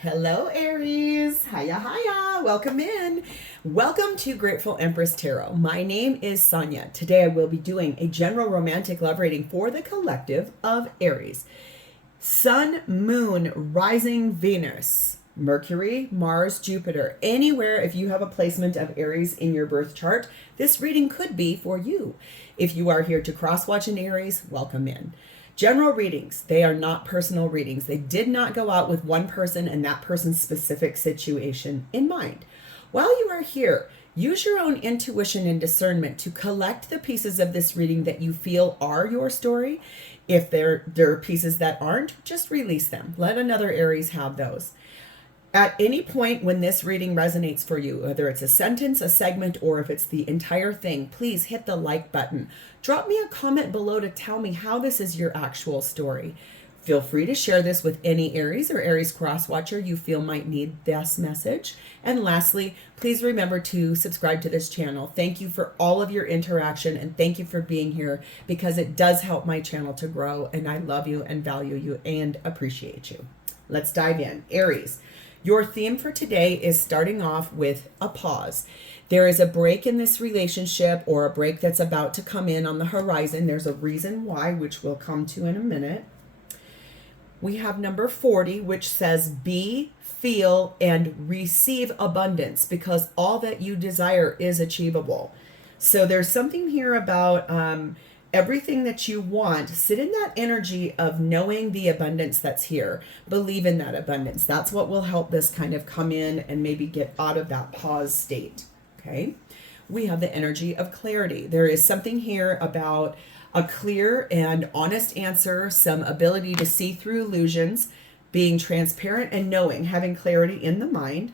Hello, Aries. Hiya, hiya. Welcome in. Welcome to Grateful Empress Tarot. My name is Sonia. Today I will be doing a general romantic love reading for the collective of Aries. Sun, Moon, Rising, Venus, Mercury, Mars, Jupiter. Anywhere, if you have a placement of Aries in your birth chart, this reading could be for you. If you are here to cross-watch an Aries, welcome in. General readings, they are not personal readings. They did not go out with one person and that person's specific situation in mind. While you are here, use your own intuition and discernment to collect the pieces of this reading that you feel are your story. If there are pieces that aren't, just release them. Let another Aries have those. At any point when this reading resonates for you, whether it's a sentence, a segment, or if it's the entire thing, please hit the like button. Drop me a comment below to tell me how this is your actual story. Feel free to share this with any Aries or Aries cross-watcher you feel might need this message. And lastly, please remember to subscribe to this channel. Thank you for all of your interaction and thank you for being here because it does help my channel to grow, and I love you and value you and appreciate you. Let's dive in. Aries. Your theme for today is starting off with a pause. There is a break in this relationship or a break that's about to come in on the horizon. There's a reason why, which we'll come to in a minute. We have number 40, which says be, feel, and receive abundance because all that you desire is achievable. So there's something here about everything that you want. Sit in that energy of knowing the abundance that's here. Believe in that abundance. That's what will help this kind of come in and maybe get out of that pause state. Okay. We have the energy of clarity. There is something here about a clear and honest answer, some ability to see through illusions, being transparent and knowing, having clarity in the mind.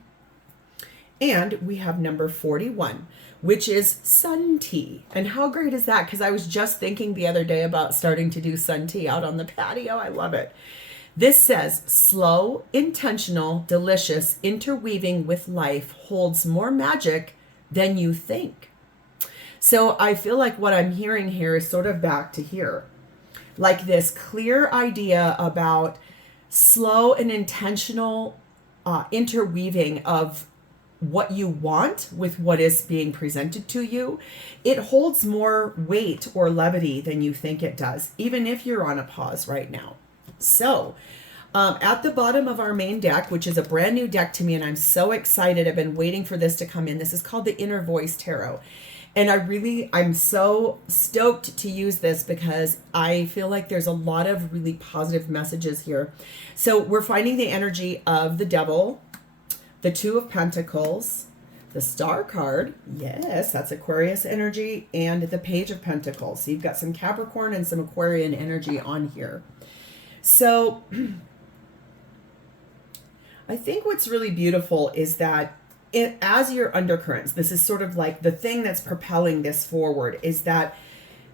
And we have number 41, which is sun tea. And how great is that? Because I was just thinking the other day about starting to do sun tea out on the patio. I love it. This says, slow, intentional, delicious, interweaving with life holds more magic than you think. So I feel like what I'm hearing here is sort of back to here. Like this clear idea about slow and intentional interweaving of what you want with what is being presented to you. It holds more weight or levity than you think it does, even if you're on a pause right now. So at the bottom of our main deck, which is a brand new deck to me, and I'm so excited, I've been waiting for this to come in. This is called the Inner Voice Tarot. And I'm so stoked to use this because I feel like there's a lot of really positive messages here. So we're finding the energy of the Devil, the Two of Pentacles, the Star card, yes, that's Aquarius energy, and the Page of Pentacles. So you've got some Capricorn and some Aquarian energy on here. So I think what's really beautiful is that as your undercurrents, this is sort of like the thing that's propelling this forward, is that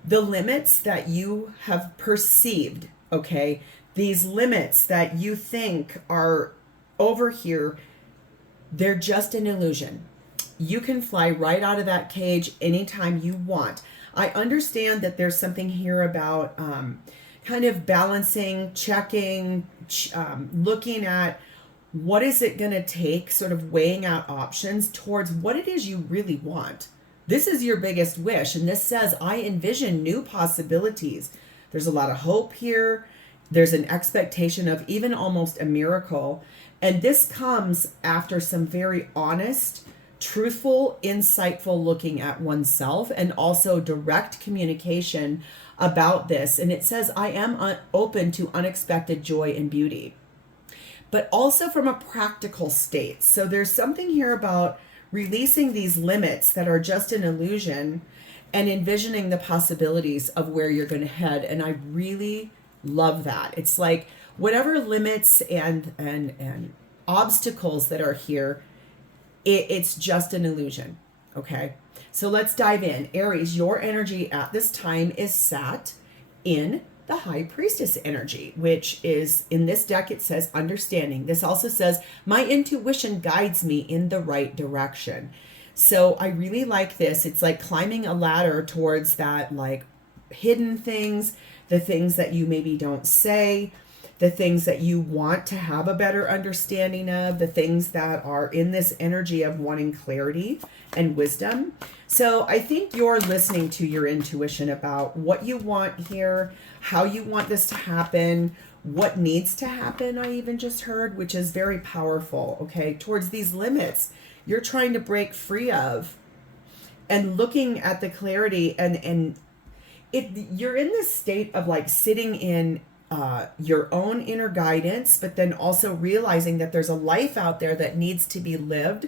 the limits that you have perceived, okay, these limits that you think are over here, they're just an illusion. You can fly right out of that cage anytime you want. I understand that there's something here about kind of balancing, checking, looking at what is it going to take, sort of weighing out options towards what it is you really want. This is your biggest wish. And this says, I envision new possibilities. There's a lot of hope here. There's an expectation of even almost a miracle. And this comes after some very honest, truthful, insightful looking at oneself and also direct communication about this. And it says, I am open to unexpected joy and beauty, but also from a practical state. So there's something here about releasing these limits that are just an illusion and envisioning the possibilities of where you're going to head. And I really love that. It's like whatever limits and obstacles that are here, it's just an illusion. Okay, so let's dive in. Aries, your energy at this time is sat in the High Priestess energy, which is in this deck, it says understanding. This also says my intuition guides me in the right direction. So I really like this. It's like climbing a ladder towards that, like hidden things, the things that you maybe don't say, the things that you want to have a better understanding of, the things that are in this energy of wanting clarity and wisdom. So I think you're listening to your intuition about what you want here, how you want this to happen, what needs to happen, I even just heard, which is very powerful, okay? Towards these limits you're trying to break free of, and looking at the clarity, and you're in this state of like sitting in your own inner guidance, but then also realizing that there's a life out there that needs to be lived,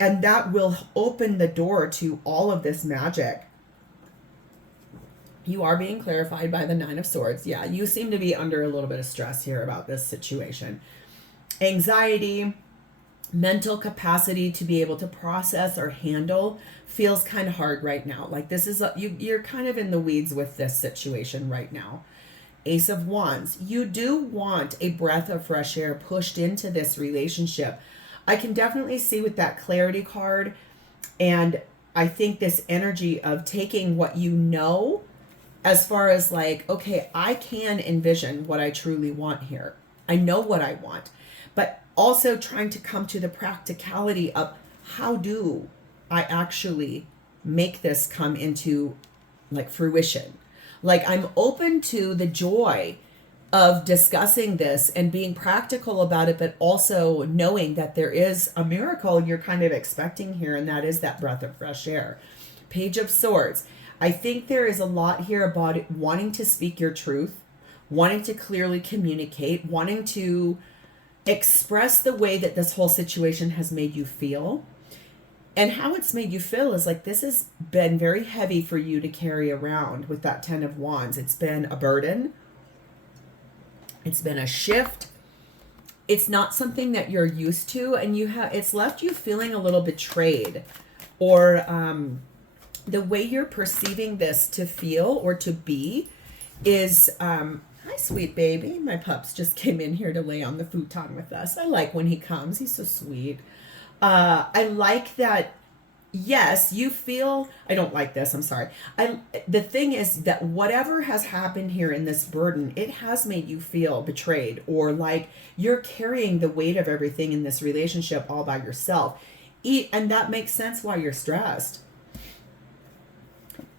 and that will open the door to all of this magic. You are being clarified by the Nine of Swords. Yeah, you seem to be under a little bit of stress here about this situation. Anxiety, mental capacity to be able to process or handle feels kind of hard right now. Like this is you're kind of in the weeds with this situation right now. Ace of Wands. You do want a breath of fresh air pushed into this relationship. I can definitely see with that clarity card, and I think this energy of taking what you know, as far as like, okay, I can envision what I truly want here. I know what I want, but also trying to come to the practicality of how do I actually make this come into like fruition. Like I'm open to the joy of discussing this and being practical about it, but also knowing that there is a miracle you're kind of expecting here, and that is that breath of fresh air. Page of Swords. I think there is a lot here about it, wanting to speak your truth, wanting to clearly communicate, wanting to express the way that this whole situation has made you feel. And how it's made you feel is like this has been very heavy for you to carry around with that Ten of Wands. It's been a burden. It's been a shift. It's not something that you're used to, and it's left you feeling a little betrayed, or the way you're perceiving this to feel or to be is hi, sweet baby. My pups just came in here to lay on the futon with us. I like when he comes. He's so sweet. I like that. Yes, you feel, I don't like this. I'm sorry. The thing is that whatever has happened here in this burden, it has made you feel betrayed, or like you're carrying the weight of everything in this relationship all by yourself. And that makes sense why you're stressed.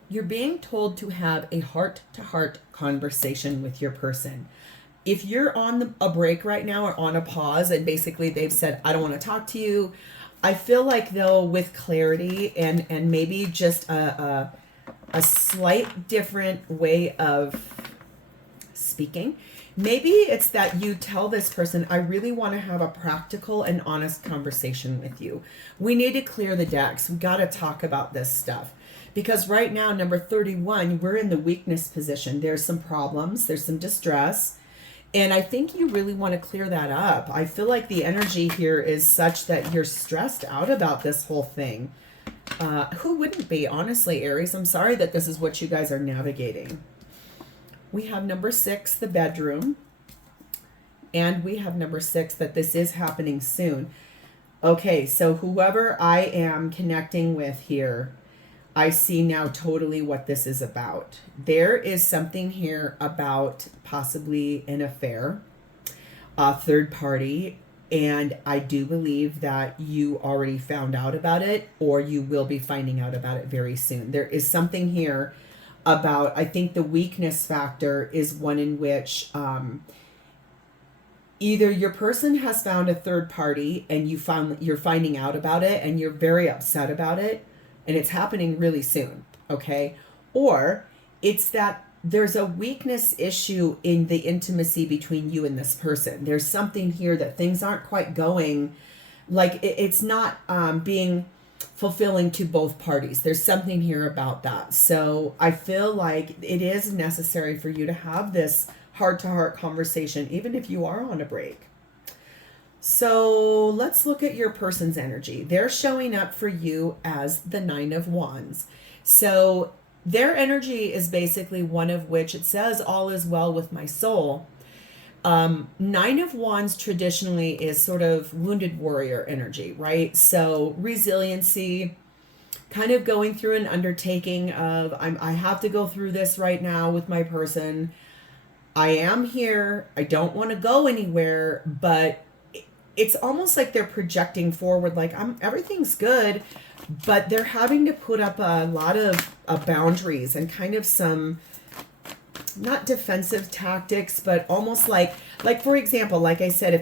You're being told to have a heart-to-heart conversation with your person. If you're on a break right now or on a pause, and basically they've said, I don't want to talk to you, I feel like though with clarity and maybe just a slight different way of speaking, maybe it's that you tell this person, I really want to have a practical and honest conversation with you. We need to clear the decks. We got to talk about this stuff. Because right now, number 31, we're in the weakness position. There's some problems. There's some distress. And I think you really want to clear that up. I feel like the energy here is such that you're stressed out about this whole thing. Who wouldn't be, honestly, Aries? I'm sorry that this is what you guys are navigating. We have number 6, the bedroom. And we have number 6, that this is happening soon. Okay, so whoever I am connecting with here, I see now totally what this is about. There is something here about possibly an affair, a third party, and I do believe that you already found out about it, or you will be finding out about it very soon. There is something here about, I think the weakness factor is one in which either your person has found a third party and you're finding out about it and you're very upset about it, and it's happening really soon, okay? Or it's that there's a weakness issue in the intimacy between you and this person. There's something here that things aren't quite going, like it's not being fulfilling to both parties. There's something here about that. So I feel like it is necessary for you to have this heart-to-heart conversation, even if you are on a break. So let's look at your person's energy. They're showing up for you as the Nine of Wands. So their energy is basically one of which it says, all is well with my soul. Nine of Wands traditionally is sort of wounded warrior energy, right? So resiliency, kind of going through an undertaking of, I have to go through this right now with my person. I am here. I don't want to go anywhere, but it's almost like they're projecting forward, like everything's good, but they're having to put up a lot of boundaries and kind of some not defensive tactics, but almost like for example, like I said,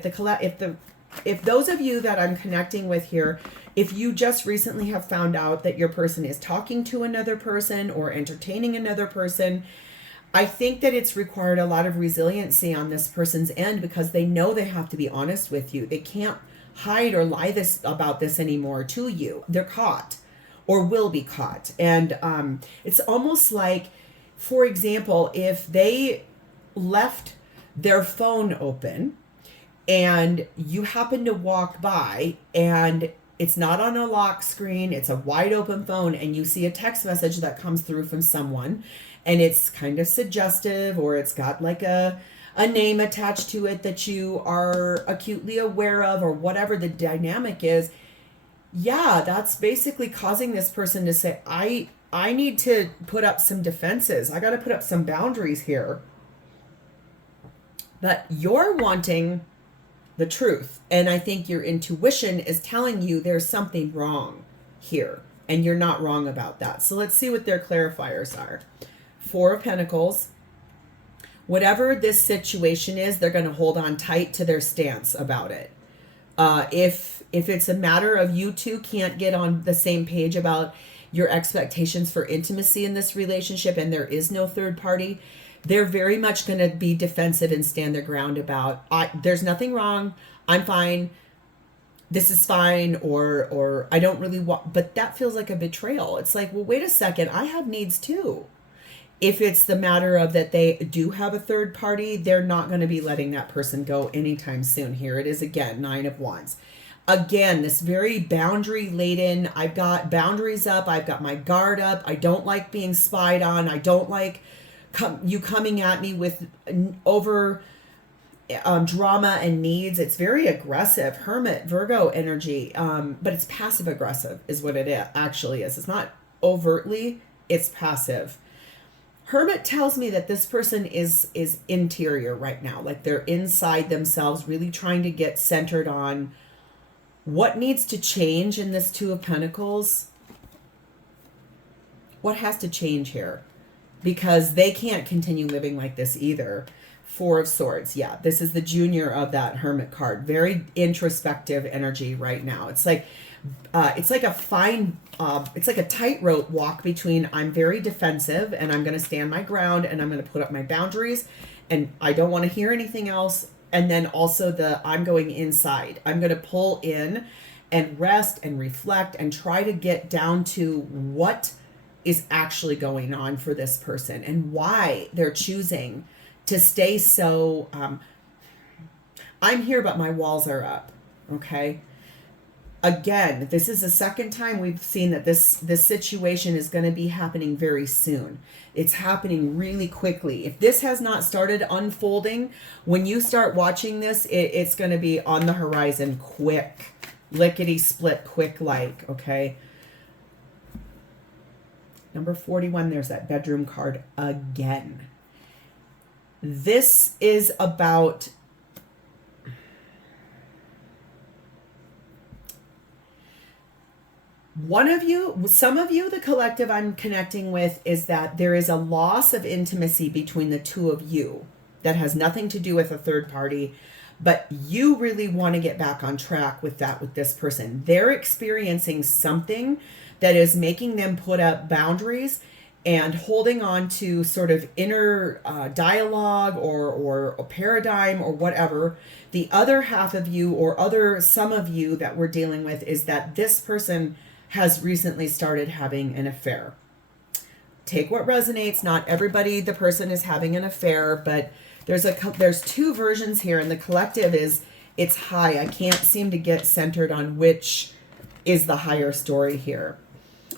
if those of you that I'm connecting with here, if you just recently have found out that your person is talking to another person or entertaining another person, I think that it's required a lot of resiliency on this person's end because they know they have to be honest with you. They can't hide or lie about this anymore to you. They're caught or will be caught. And it's almost like, for example, if they left their phone open and you happen to walk by and it's not on a lock screen, it's a wide open phone, and you see a text message that comes through from someone and it's kind of suggestive, or it's got like a name attached to it that you are acutely aware of, or whatever the dynamic is, yeah, that's basically causing this person to say, I need to put up some defenses. I got to put up some boundaries here. But you're wanting the truth. And I think your intuition is telling you there's something wrong here. And you're not wrong about that. So let's see what their clarifiers are. 4 of Pentacles. Whatever this situation is, they're going to hold on tight to their stance about it. If it's a matter of you two can't get on the same page about your expectations for intimacy in this relationship and there is no third party, they're very much going to be defensive and stand their ground about, there's nothing wrong, I'm fine, this is fine, or I don't really want, but that feels like a betrayal. It's like, well, wait a second, I have needs too. If it's the matter of that they do have a third party, they're not going to be letting that person go anytime soon. Here it is again, 9 of Wands. Again, this very boundary laden, I've got boundaries up, I've got my guard up, I don't like being spied on, I don't like you coming at me with over drama and needs. It's very aggressive, Hermit, Virgo energy, but it's passive aggressive is what it actually is. It's not overtly, it's passive. Hermit tells me that this person is interior right now, like they're inside themselves, really trying to get centered on what needs to change in this 2 of Pentacles. What has to change here? Because they can't continue living like this either. 4 of Swords. Yeah, this is the junior of that Hermit card. Very introspective energy right now. It's like a fine, it's like a tightrope walk between I'm very defensive and I'm going to stand my ground and I'm going to put up my boundaries and I don't want to hear anything else. And then also I'm going inside. I'm going to pull in and rest and reflect and try to get down to what is actually going on for this person and why they're choosing to stay so, I'm here, but my walls are up. Okay. Again, this is the second time we've seen that this situation is going to be happening very soon. It's happening really quickly. If this has not started unfolding, when you start watching this, it's going to be on the horizon quick. Lickety split quick like, okay? Number 41, there's that bedroom card again. This is about one of you, some of you, the collective I'm connecting with, is that there is a loss of intimacy between the 2 of you that has nothing to do with a third party, but you really want to get back on track with this person. They're experiencing something that is making them put up boundaries and holding on to sort of inner dialogue or a paradigm or whatever. The other half of you or some of you that we're dealing with is that this person has recently started having an affair. Take what resonates. Not everybody, the person is having an affair, but there's 2 versions here, and the collective it's high. I can't seem to get centered on which is the higher story here.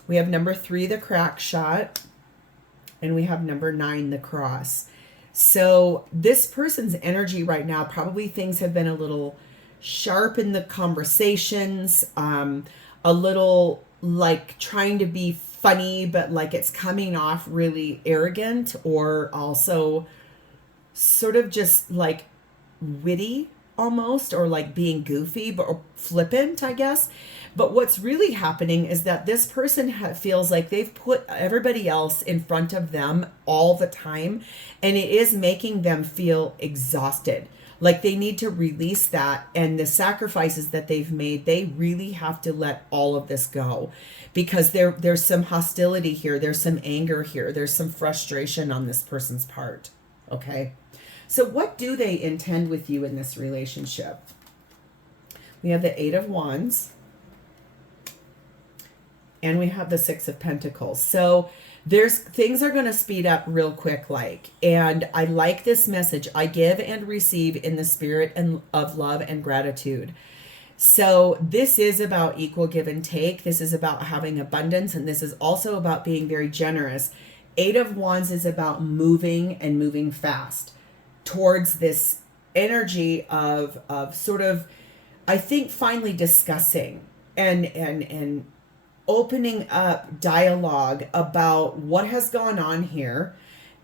We have number 3, the crack shot, and we have number 9, the cross. So this person's energy right now, probably things have been a little sharp in the conversations, a little like trying to be funny, but like it's coming off really arrogant, or also sort of just like witty almost, or like being goofy, but or flippant, I guess. But what's really happening is that this person feels like they've put everybody else in front of them all the time, and it is making them feel exhausted. Like they need to release that, and the sacrifices that they've made, they really have to let all of this go, because there's some hostility here, there's some anger here, there's some frustration on this person's part. Okay? So what do they intend with you in this relationship? We have the Eight of Wands. And we have the Six of Pentacles. So things are going to speed up real quick, and I like this message. I give and receive in the spirit of love and gratitude. So this is about equal give and take. This is about having abundance, and this is also about being very generous. Eight of Wands is about moving and moving fast towards this energy of sort of, I think, finally discussing and opening up dialogue about what has gone on here,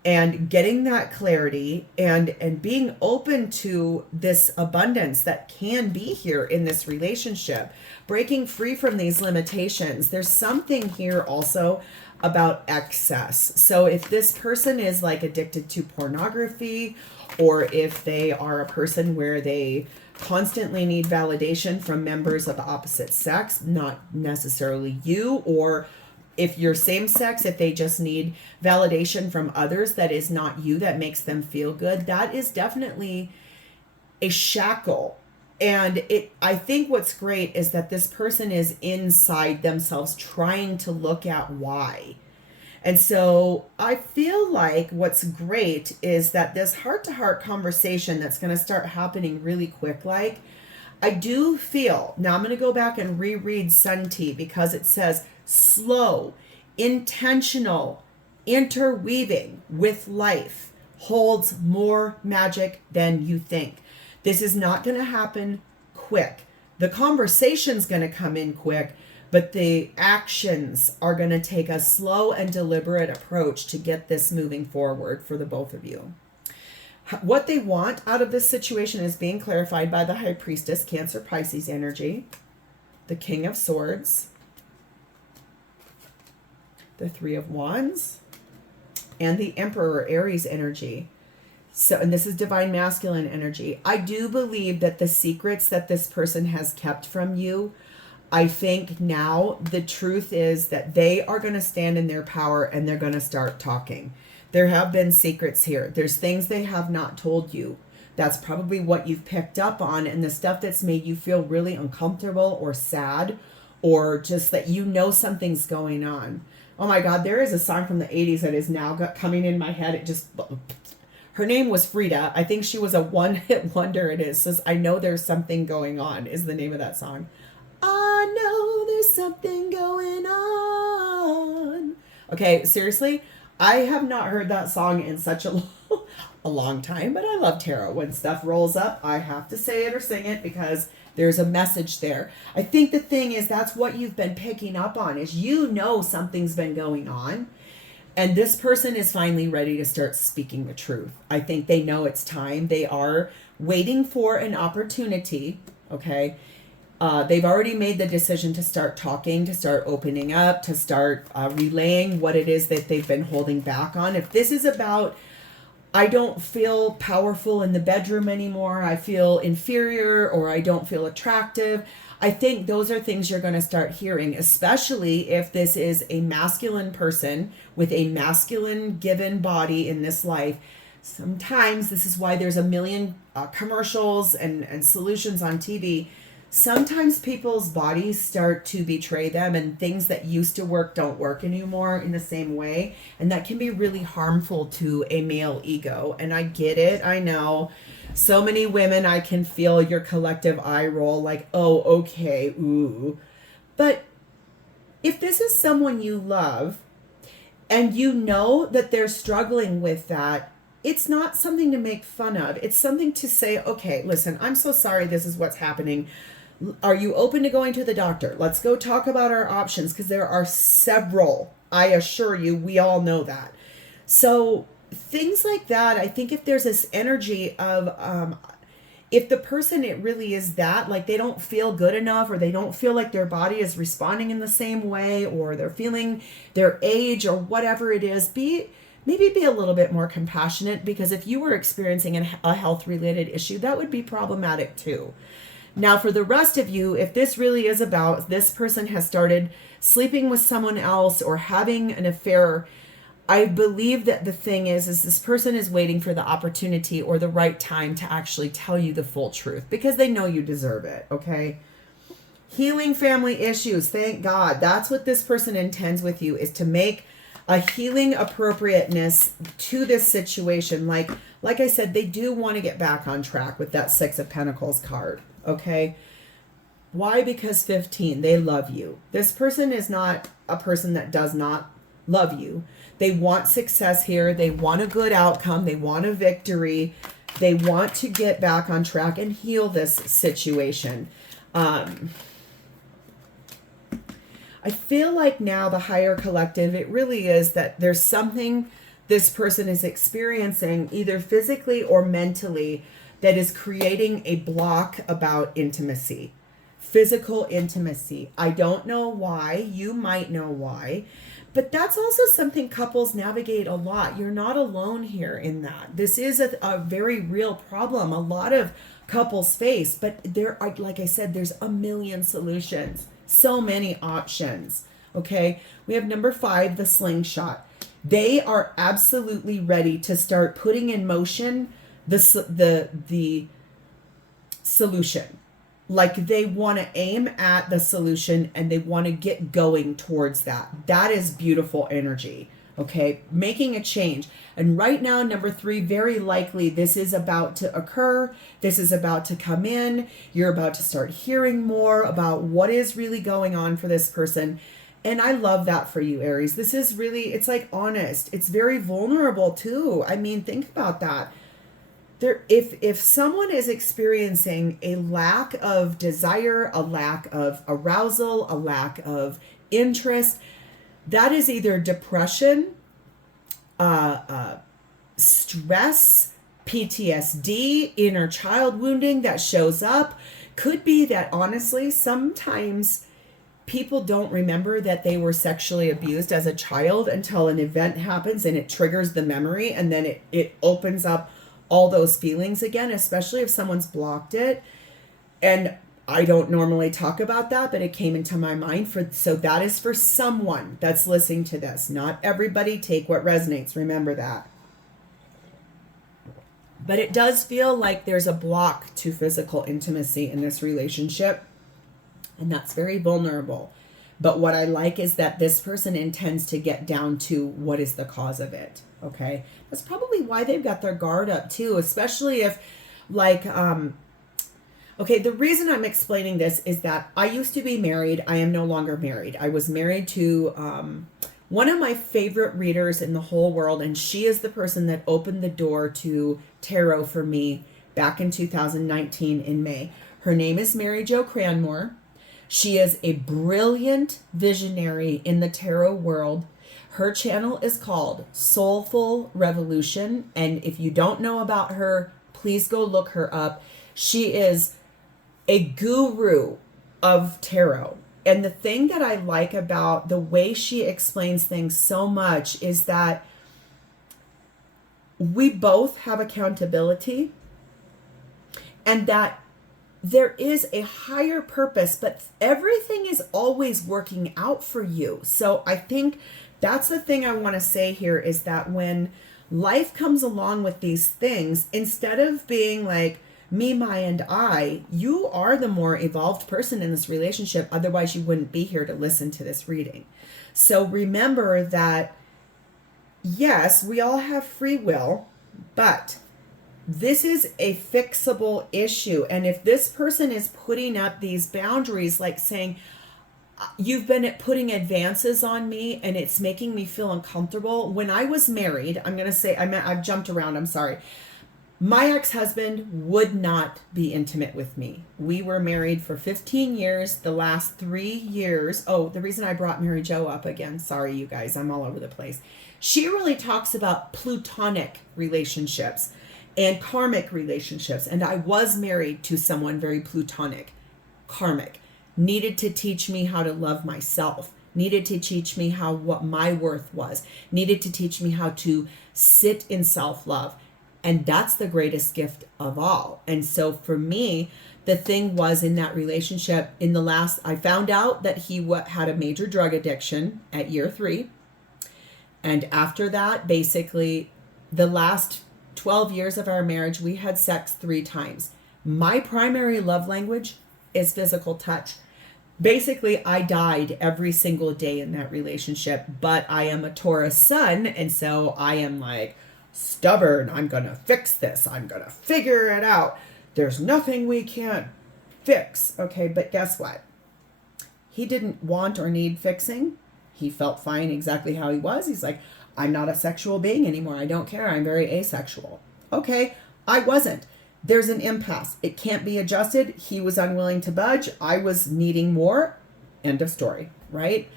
and getting that clarity, and being open to this abundance that can be here in this relationship, breaking free from these limitations. There's something here also about excess. So if this person is like addicted to pornography, or if they are a person where they constantly need validation from members of the opposite sex, not necessarily you, or if you're same sex, if they just need validation from others that is not you, that makes them feel good, that is definitely a shackle. And I think what's great is that this person is inside themselves trying to look at why. And so I feel like what's great is that this heart-to-heart conversation that's going to start happening really quick, I do feel, now I'm going to go back and reread Sun Tea, because it says slow, intentional, interweaving with life holds more magic than you think. This is not going to happen quick. The conversation's going to come in quick, but the actions are going to take a slow and deliberate approach to get this moving forward for the both of you. What they want out of this situation is being clarified by the High Priestess, Cancer Pisces energy, the King of Swords, the Three of Wands, and the Emperor, Aries energy. So, and this is divine masculine energy. I do believe that the secrets that this person has kept from you, I think now the truth is that they are going to stand in their power, and they're going to start talking. There have been secrets here. There's things they have not told you. That's probably what you've picked up on, and the stuff that's made you feel really uncomfortable or sad, or just that you know something's going on. Oh my God, there is a song from the 80s that is now coming in my head. Her name was Frida. I think she was a one-hit wonder. It says, I know there's something going on, is the name of that song. I know there's something going on. Okay, seriously, I have not heard that song in such a long time, but I love tarot. When stuff rolls up, I have to say it or sing it, because there's a message there. I think the thing is, that's what you've been picking up on, is you know something's been going on, and this person is finally ready to start speaking the truth. I think they know it's time. They are waiting for an opportunity, okay? They've already made the decision to start talking, to start opening up, to start relaying what it is that they've been holding back on. If this is about, I don't feel powerful in the bedroom anymore, I feel inferior, or I don't feel attractive, I think those are things you're going to start hearing, especially if this is a masculine person with a masculine given body in this life. Sometimes this is why there's a million commercials and solutions on TV. Sometimes people's bodies start to betray them, and things that used to work don't work anymore in the same way. And that can be really harmful to a male ego. And I get it. I know. So many women, I can feel your collective eye roll like, oh, okay, ooh. But if this is someone you love, and you know that they're struggling with that, it's not something to make fun of. It's something to say, okay, listen, I'm so sorry this is what's happening. Are you open to going to the doctor? Let's go talk about our options, because there are several. I assure you, we all know that. So things like that. I think if there's this energy of, if the person, it really is that, like they don't feel good enough, or they don't feel like their body is responding in the same way, or they're feeling their age or whatever it is, maybe be a little bit more compassionate, because if you were experiencing a health related issue, that would be problematic too. Now, for the rest of you, if this really is about this person has started sleeping with someone else or having an affair, I believe that the thing is this person is waiting for the opportunity or the right time to actually tell you the full truth, because they know you deserve it, okay? Healing family issues, thank God. That's what this person intends with you, is to make a healing appropriateness to this situation. Like I said, they do want to get back on track with that Six of Pentacles card, okay? Why? Because 15, they love you. This person is not a person that does not love you. They want success here. They want a good outcome. They want a victory. They want to get back on track and heal this situation. I feel like now the higher collective, it really is that there's something this person is experiencing, either physically or mentally, that is creating a block about intimacy. Physical intimacy. I don't know why. You might know why. But that's also something couples navigate a lot. You're not alone here in that. This is a very real problem a lot of couples face. But there are, like I said, there's a million solutions. So many options. Okay? We have number 5, the slingshot. They are absolutely ready to start putting in motion the solution. Like they want to aim at the solution and they want to get going towards that. That is beautiful energy. Okay. Making a change. And right now, number 3, very likely this is about to occur. This is about to come in. You're about to start hearing more about what is really going on for this person. And I love that for you, Aries. This is really, it's like honest. It's very vulnerable too. I mean, think about that. If someone is experiencing a lack of desire, a lack of arousal, a lack of interest, that is either depression, stress, PTSD, inner child wounding that shows up. Could be that, honestly, sometimes people don't remember that they were sexually abused as a child until an event happens and it triggers the memory, and then it opens up all those feelings again, especially if someone's blocked it. And I don't normally talk about that, but it came into my mind. So that is for someone that's listening to this. Not everybody. Take what resonates. Remember that. But it does feel like there's a block to physical intimacy in this relationship. And that's very vulnerable. But what I like is that this person intends to get down to what is the cause of it. Okay. That's probably why they've got their guard up too, especially if like, okay, the reason I'm explaining this is that I used to be married. I am no longer married. I was married to one of my favorite readers in the whole world, and she is the person that opened the door to tarot for me back in 2019 in May. Her name is Mary Jo Cranmore. She is a brilliant visionary in the tarot world. Her channel is called Soulful Revolution. And if you don't know about her, please go look her up. She is a guru of tarot. And the thing that I like about the way she explains things so much is that we both have accountability, and that there is a higher purpose, but everything is always working out for you. So I think that's the thing I want to say here, is that when life comes along with these things, instead of being like me, my, and I, you are the more evolved person in this relationship. Otherwise, you wouldn't be here to listen to this reading. So remember that, yes, we all have free will, but this is a fixable issue. And if this person is putting up these boundaries, like saying, you've been putting advances on me and it's making me feel uncomfortable. When I was married, I'm going to say, I've jumped around, I'm sorry. My ex-husband would not be intimate with me. We were married for 15 years. The last 3 years, the reason I brought Mary Jo up again, sorry you guys, I'm all over the place. She really talks about plutonic relationships and karmic relationships. And I was married to someone very plutonic, karmic, needed to teach me how to love myself, needed to teach me what my worth was, needed to teach me how to sit in self-love. And that's the greatest gift of all. And so for me, the thing was in that relationship, I found out that he had a major drug addiction at year 3. And after that, basically, the last 12 years of our marriage, we had sex 3 times. My primary love language is physical touch. Basically, I died every single day in that relationship, but I am a Taurus sun, and so I am like stubborn. I'm going to fix this. I'm going to figure it out. There's nothing we can't fix. Okay, but guess what? He didn't want or need fixing. He felt fine exactly how he was. He's like, I'm not a sexual being anymore. I don't care. I'm very asexual. Okay, I wasn't. There's an impasse. It can't be adjusted. He was unwilling to budge. I was needing more. End of story, right?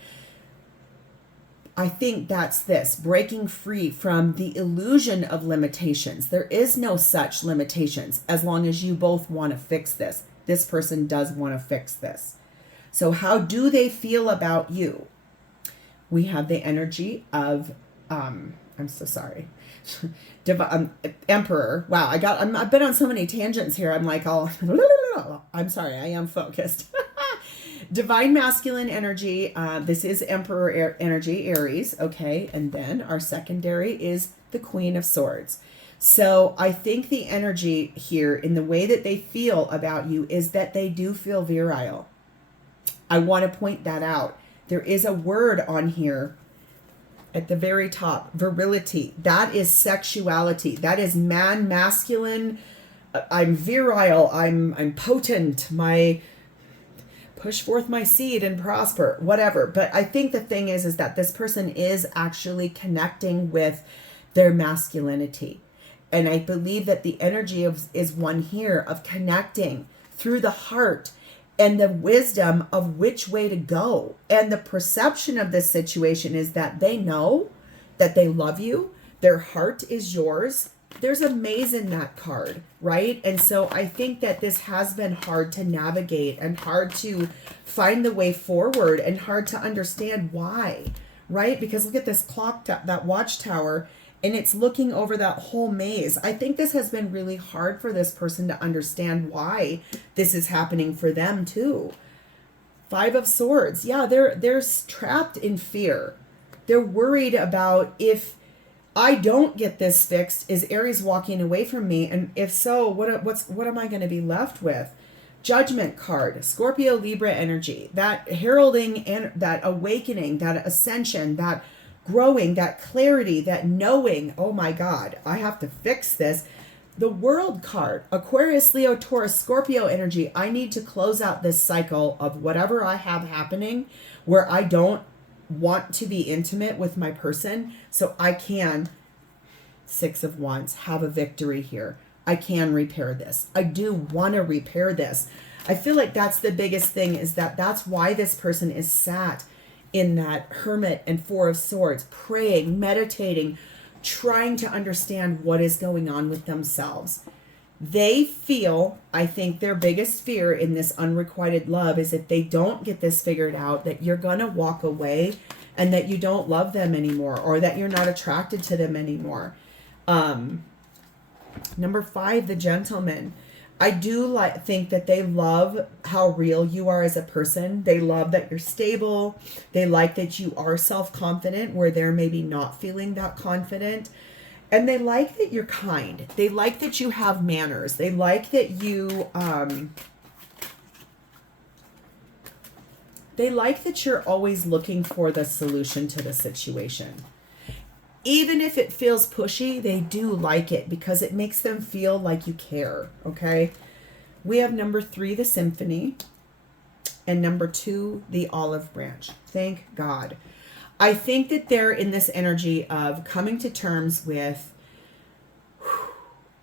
I think that's this, breaking free from the illusion of limitations. There is no such limitations as long as you both want to fix this. This person does want to fix this. So how do they feel about you? We have the energy of, I'm so sorry, Emperor. Wow, I've been on so many tangents here. I'm like, I'm sorry, I am focused. Divine masculine energy. This is Emperor energy, Aries. Okay. And then our secondary is the Queen of Swords. So I think the energy here in the way that they feel about you is that they do feel virile. I want to point that out. There is a word on here at the very top, virility. That is sexuality. That is masculine. I'm virile. I'm potent. Push forth my seed and prosper, whatever. But I think the thing is that this person is actually connecting with their masculinity. And I believe that the energy is one here of connecting through the heart and the wisdom of which way to go. And the perception of this situation is that they know that they love you. Their heart is yours. There's a maze in that card, right? And so I think that this has been hard to navigate and hard to find the way forward and hard to understand why, right? Because look at this clock, that watchtower, and it's looking over that whole maze. I think this has been really hard for this person to understand why this is happening for them too. 5 of Swords. Yeah, they're trapped in fear. They're worried about, if I don't get this fixed, is Aries walking away from me? And if so, what am I going to be left with? Judgment card, Scorpio Libra energy, that heralding and that awakening, that ascension, that growing, that clarity, that knowing, oh my God, I have to fix this. The World card, Aquarius, Leo, Taurus, Scorpio energy. I need to close out this cycle of whatever I have happening where I don't want to be intimate with my person, so I can, 6 of Wands, have a victory here. I can repair this. I do want to repair this. I feel like that's the biggest thing, is that that's why this person is sat in that Hermit and 4 of Swords, praying, meditating, trying to understand what is going on with themselves. They feel, I think their biggest fear in this unrequited love is if they don't get this figured out, that you're going to walk away and that you don't love them anymore, or that you're not attracted to them anymore. Number 5, the Gentleman. I do think that they love how real you are as a person. They love that you're stable. They like that you are self-confident where they're maybe not feeling that confident. And they like that you're kind. They like that you have manners. They like that you, they like that you're always looking for the solution to the situation. Even if it feels pushy, they do like it because it makes them feel like you care, okay? We have number 3, the Symphony, and number 2, the Olive Branch. Thank God. I think that they're in this energy of coming to terms with,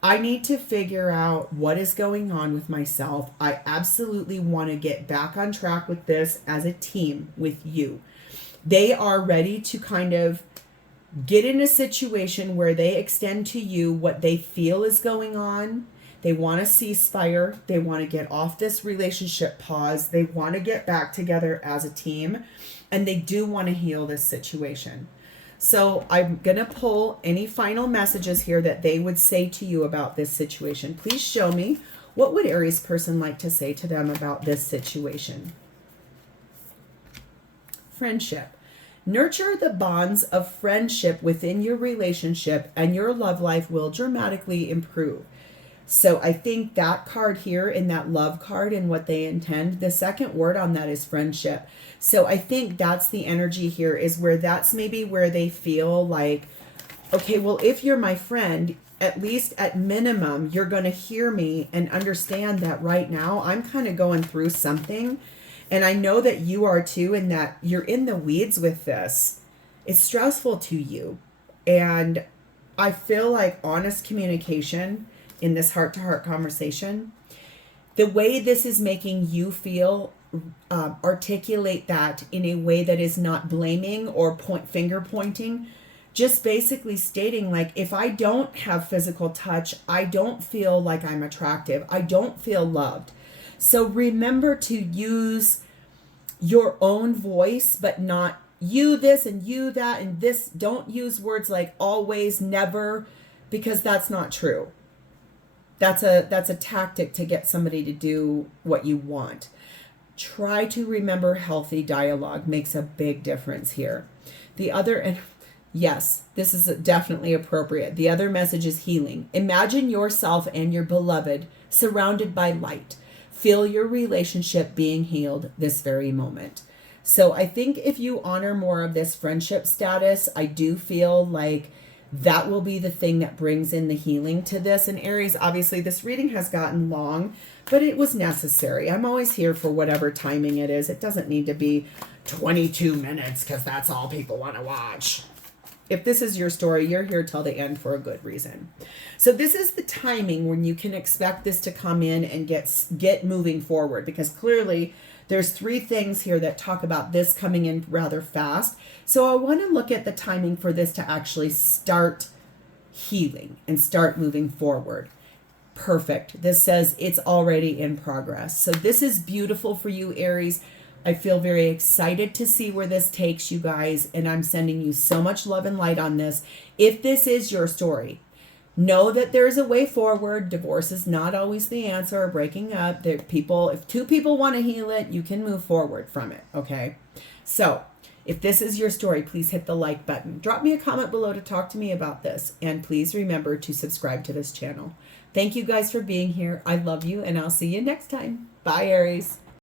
I need to figure out what is going on with myself. I absolutely want to get back on track with this as a team with you. They are ready to kind of get in a situation where they extend to you what they feel is going on. They want a ceasefire. They want to get off this relationship pause. They want to get back together as a team. And they do want to heal this situation. So I'm going to pull any final messages here that they would say to you about this situation. Please show me, what would Aries person like to say to them about this situation? Friendship. Nurture the bonds of friendship within your relationship and your love life will dramatically improve. So I think that card here in that love card and what they intend, the second word on that is friendship. So I think that's the energy here, is where that's maybe where they feel like, okay, well, if you're my friend, at least at minimum, you're going to hear me and understand that right now I'm kind of going through something. And I know that you are too, and that you're in the weeds with this. It's stressful to you. And I feel like honest communication in this heart-to-heart conversation, the way this is making you feel, articulate that in a way that is not blaming or finger pointing, just basically stating like, if I don't have physical touch, I don't feel like I'm attractive. I don't feel loved. So remember to use your own voice, but not you this and you that and this. Don't use words like always, never, because that's not true. That's a tactic to get somebody to do what you want. Try to remember healthy dialogue makes a big difference here. The other, and yes, this is definitely appropriate. The other message is healing. Imagine yourself and your beloved surrounded by light. Feel your relationship being healed this very moment. So I think if you honor more of this friendship status, I do feel like that will be the thing that brings in the healing to this. And Aries, obviously this reading has gotten long, but it was necessary. I'm always here for whatever timing it is. It doesn't need to be 22 minutes because that's all people want to watch. If this is your story, you're here till the end for a good reason. So this is the timing when you can expect this to come in and get moving forward, because clearly there's 3 things here that talk about this coming in rather fast. So I want to look at the timing for this to actually start healing and start moving forward. Perfect. This says it's already in progress. So this is beautiful for you, Aries. I feel very excited to see where this takes you guys, and I'm sending you so much love and light on this. If this is your story, know that there's a way forward. Divorce is not always the answer, or breaking up. If 2 people want to heal it, you can move forward from it, okay? So if this is your story, please hit the like button. Drop me a comment below to talk to me about this, and please remember to subscribe to this channel. Thank you guys for being here. I love you, and I'll see you next time. Bye, Aries.